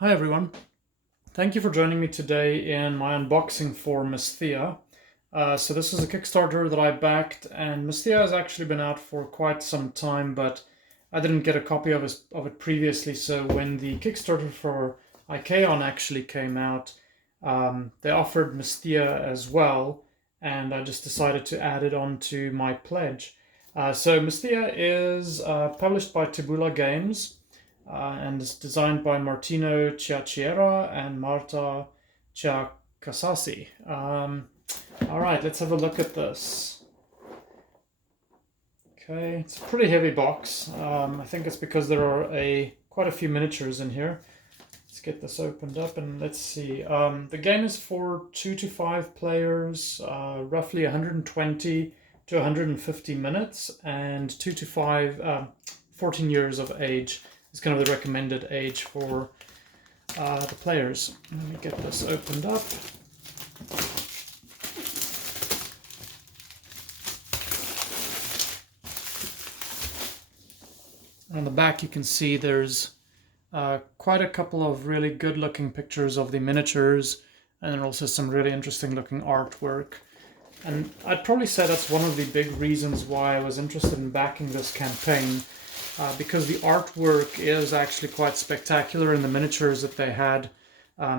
Hi everyone, thank you for joining me today in my unboxing for Mysthea. So this is a Kickstarter that I backed, and Mysthea has actually been out for quite some time, but I didn't get a copy of it previously, so when the Kickstarter for Ikeon actually came out, they offered Mysthea as well, and I just decided to add it onto my pledge. So Mysthea is published by Tabula Games, and is designed by Martino Ciacciera and Marta Ciacasasi. All right, let's have a look at this. Okay, it's a pretty heavy box. I think it's because there are quite a few miniatures in here. Let's get this opened up and let's see. The game is for 2 to 5 players, roughly 120 to 150 minutes, and 2 to 5, 14 years of age is kind of the recommended age for the players. Let me get this opened up. On the back you can see there's quite a couple of really good looking pictures of the miniatures, and then also some really interesting looking artwork. And I'd probably say that's one of the big reasons why I was interested in backing this campaign, because the artwork is actually quite spectacular, and the miniatures that they had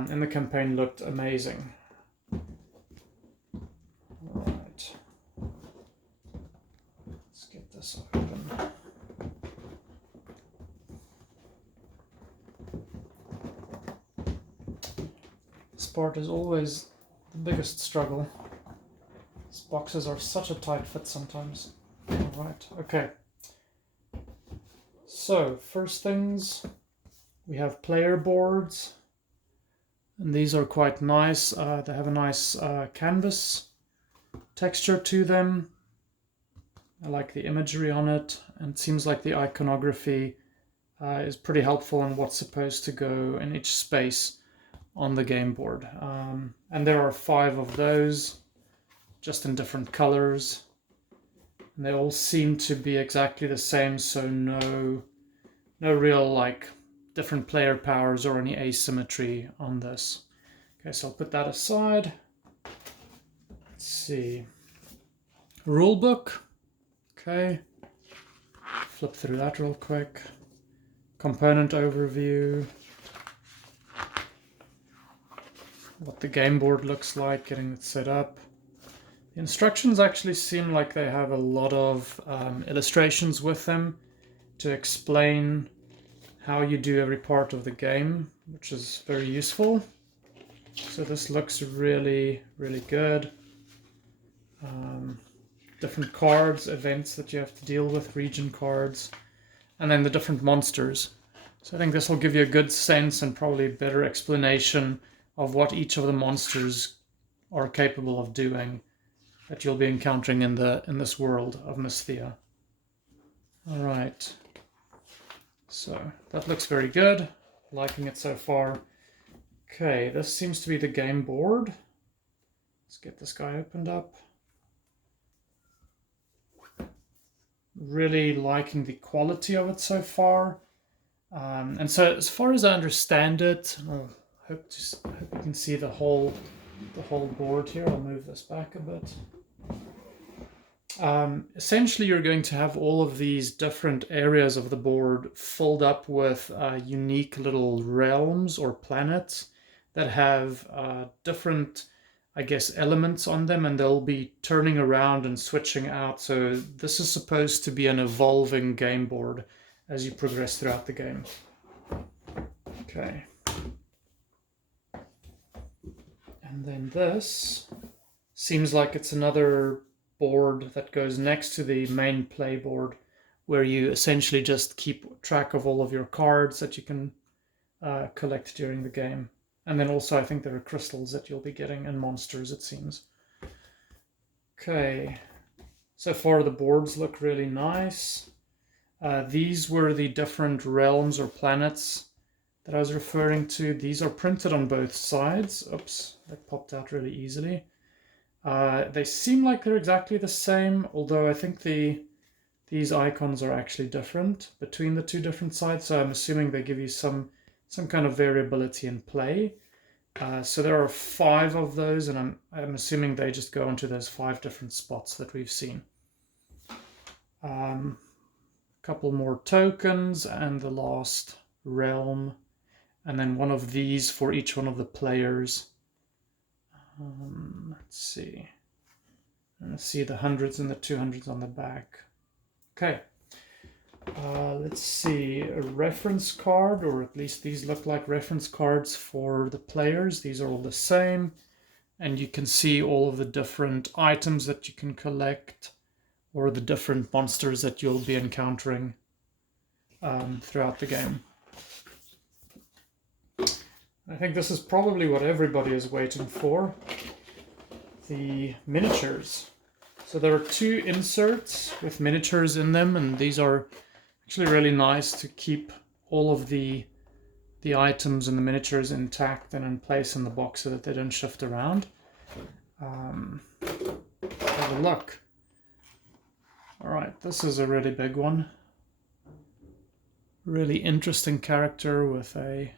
in the campaign looked amazing. All right, let's get this open. This part is always the biggest struggle. These boxes are such a tight fit sometimes. All right, okay. So, first things, we have player boards, and these are quite nice. They have a nice canvas texture to them. I like the imagery on it, and it seems like the iconography is pretty helpful in what's supposed to go in each space on the game board. And there are 5 of those, just in different colors. And they all seem to be exactly the same, so no real like different player powers or any asymmetry on this. Okay, so I'll put that aside. Let's see. Rulebook. Okay. Flip through that real quick. Component overview. What the game board looks like, getting it set up. The instructions actually seem like they have a lot of illustrations with them to explain how you do every part of the game, which is very useful. So this looks really, really good. Different cards, events that you have to deal with, region cards, and then the different monsters. So I think this will give you a good sense and probably a better explanation of what each of the monsters are capable of doing that you'll be encountering in this world of Mysthea. All right, so that looks very good. Liking it so far. Okay, this seems to be the game board. Let's get this guy opened up. Really liking the quality of it so far. And so as far as I understand it, I hope you can see the whole board here. I'll move this back a bit. Essentially, you're going to have all of these different areas of the board filled up with unique little realms or planets that have different, I guess, elements on them, and they'll be turning around and switching out. So this is supposed to be an evolving game board as you progress throughout the game. Okay. And then this seems like it's another board that goes next to the main play board, where you essentially just keep track of all of your cards that you can collect during the game. And then also I think there are crystals that you'll be getting and monsters, it seems. Okay, so far the boards look really nice. These were the different realms or planets that I was referring to. These are printed on both sides. Oops, that popped out really easily. They seem like they're exactly the same, although I think these icons are actually different between the two different sides, so I'm assuming they give you some some kind of variability in play. So there are 5 of those, and I'm assuming they just go onto those 5 different spots that we've seen. Couple more tokens, and the last realm, and then one of these for each one of the players. Let's see. Let's see the 100s and the 200s on the back. Okay. Let's see, a reference card, or at least these look like reference cards for the players. These are all the same, and you can see all of the different items that you can collect, or the different monsters that you'll be encountering throughout the game. I think this is probably what everybody is waiting for, the miniatures. So there are 2 inserts with miniatures in them, and these are actually really nice to keep all of the items and the miniatures intact and in place in the box so that they don't shift around. Have a look. Alright, this is a really big one. Really interesting character with a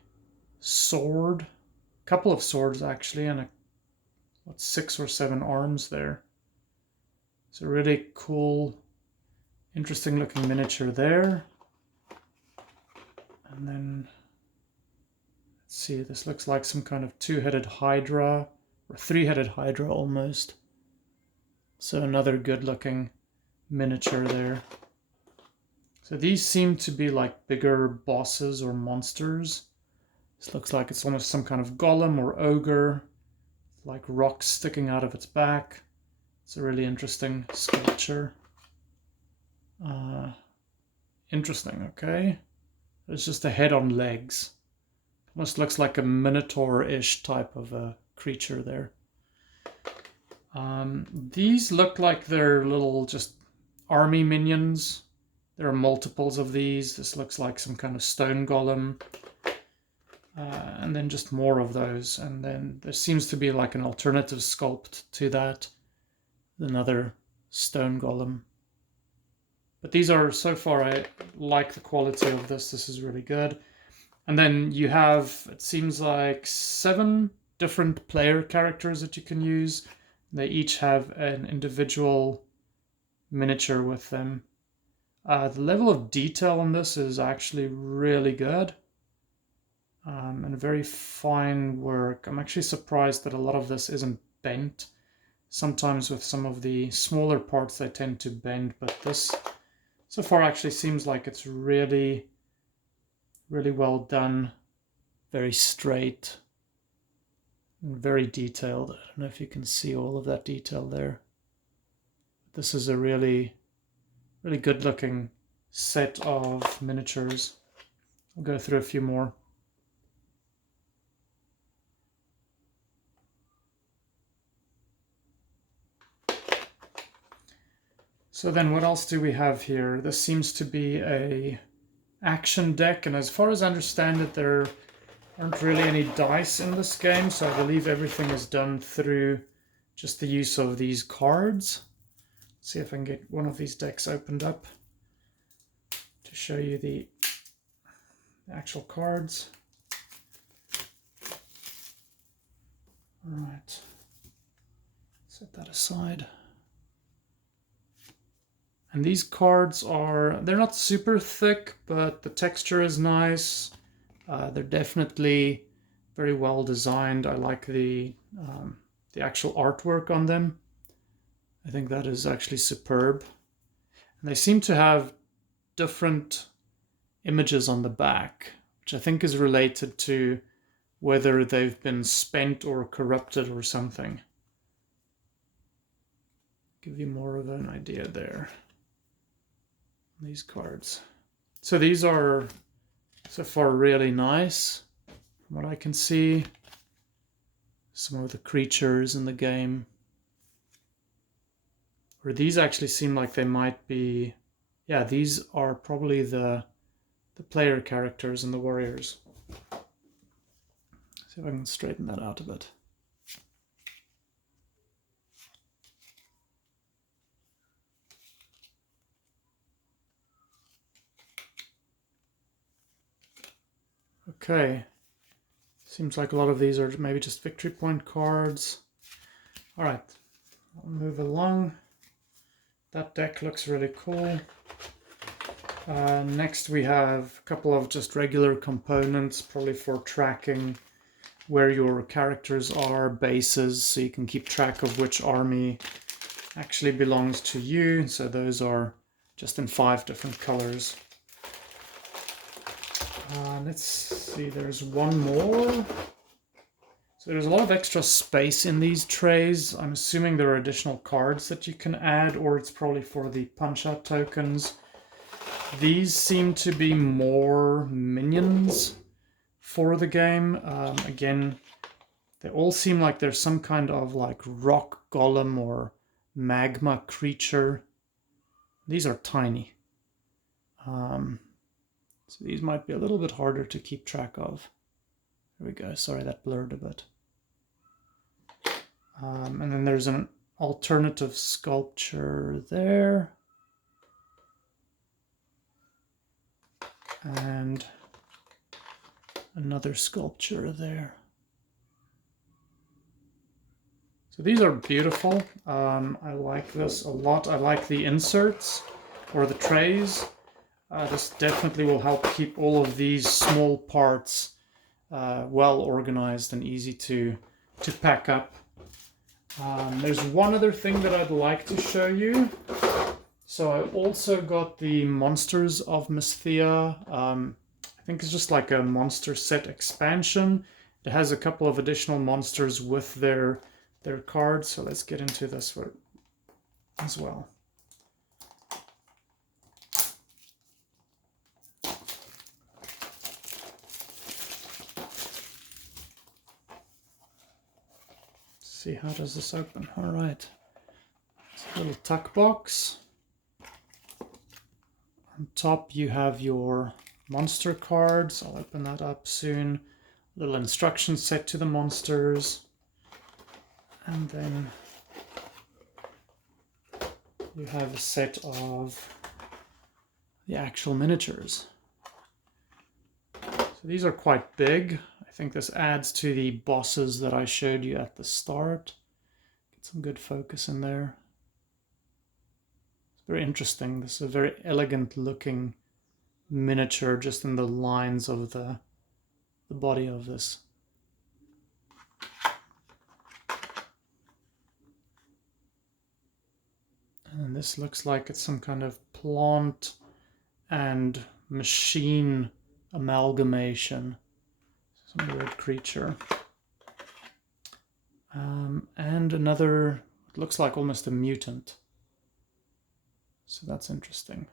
sword. A couple of swords actually, and 6 or 7 arms there. It's a really cool, interesting looking miniature there. And then, let's see, this looks like some kind of 2-headed hydra, or 3-headed hydra almost. So another good looking miniature there. So these seem to be like bigger bosses or monsters. This looks like it's almost some kind of golem or ogre, like rocks sticking out of its back. It's a really interesting sculpture. Interesting, okay. It's just a head on legs. Almost looks like a minotaur-ish type of a creature there. These look like they're little just army minions. There are multiples of these. This looks like some kind of stone golem. And then just more of those. And then there seems to be like an alternative sculpt to that. Another stone golem. But these are, so far, I like the quality of this. This is really good. And then you have, it seems like 7 different player characters that you can use. They each have an individual miniature with them. The level of detail on this is actually really good. And very fine work. I'm actually surprised that a lot of this isn't bent. Sometimes with some of the smaller parts they tend to bend, but this so far actually seems like it's really, really well done. Very straight and very detailed. I don't know if you can see all of that detail there. This is a really, really good looking set of miniatures. I'll go through a few more. So then what else do we have here? This seems to be a action deck, and as far as I understand it, there aren't really any dice in this game, so I believe everything is done through just the use of these cards. Let's see if I can get one of these decks opened up to show you the actual cards. All right, set that aside. And these cards they're not super thick, but the texture is nice. They're definitely very well designed. I like the actual artwork on them. I think that is actually superb. And they seem to have different images on the back, which I think is related to whether they've been spent or corrupted or something. Give you more of an idea there. These cards. So these are so far really nice from what I can see. Some of the creatures in the game. Or these actually seem like they might be, yeah, these are probably the player characters and the warriors. See if I can straighten that out a bit. Okay. Seems like a lot of these are maybe just victory point cards. All right, I'll move along. That deck looks really cool. Next we have a couple of just regular components, probably for tracking where your characters are, bases, so you can keep track of which army actually belongs to you. So those are just in 5 different colors. Let's see, there's one more. So there's a lot of extra space in these trays. I'm assuming there are additional cards that you can add, or it's probably for the punch-out tokens. These seem to be more minions for the game. Again, they all seem like there's some kind of like rock golem or magma creature. These are tiny. So these might be a little bit harder to keep track of. There we go. Sorry, that blurred a bit. And then there's an alternative sculpture there. And another sculpture there. So these are beautiful. I like this a lot. I like the inserts or the trays. This definitely will help keep all of these small parts well organized and easy to pack up. There's one other thing that I'd like to show you. So I also got the Monsters of Mysthea. I think it's just like a monster set expansion. It has a couple of additional monsters with their cards. So let's get into this one as well. See, how does this open? All right. It's a little tuck box. On top you have your monster cards. I'll open that up soon. Little instruction set to the monsters. And then you have a set of the actual miniatures. So these are quite big. I think this adds to the bosses that I showed you at the start. Get some good focus in there. It's very interesting. This is a very elegant looking miniature just in the lines of the body of this. And this looks like it's some kind of plant and machine amalgamation. Some weird creature. And another, it looks like almost a mutant. So that's interesting.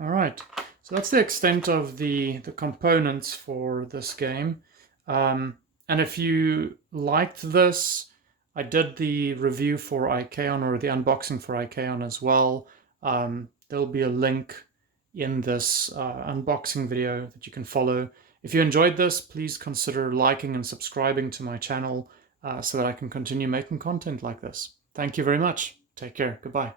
All right, so that's the extent of the components for this game. And if you liked this, I did the review for Ikeon, or the unboxing for Ikeon as well. There'll be a link in this unboxing video that you can follow. If you enjoyed this, please consider liking and subscribing to my channel so that I can continue making content like this. Thank you very much. Take care. Goodbye.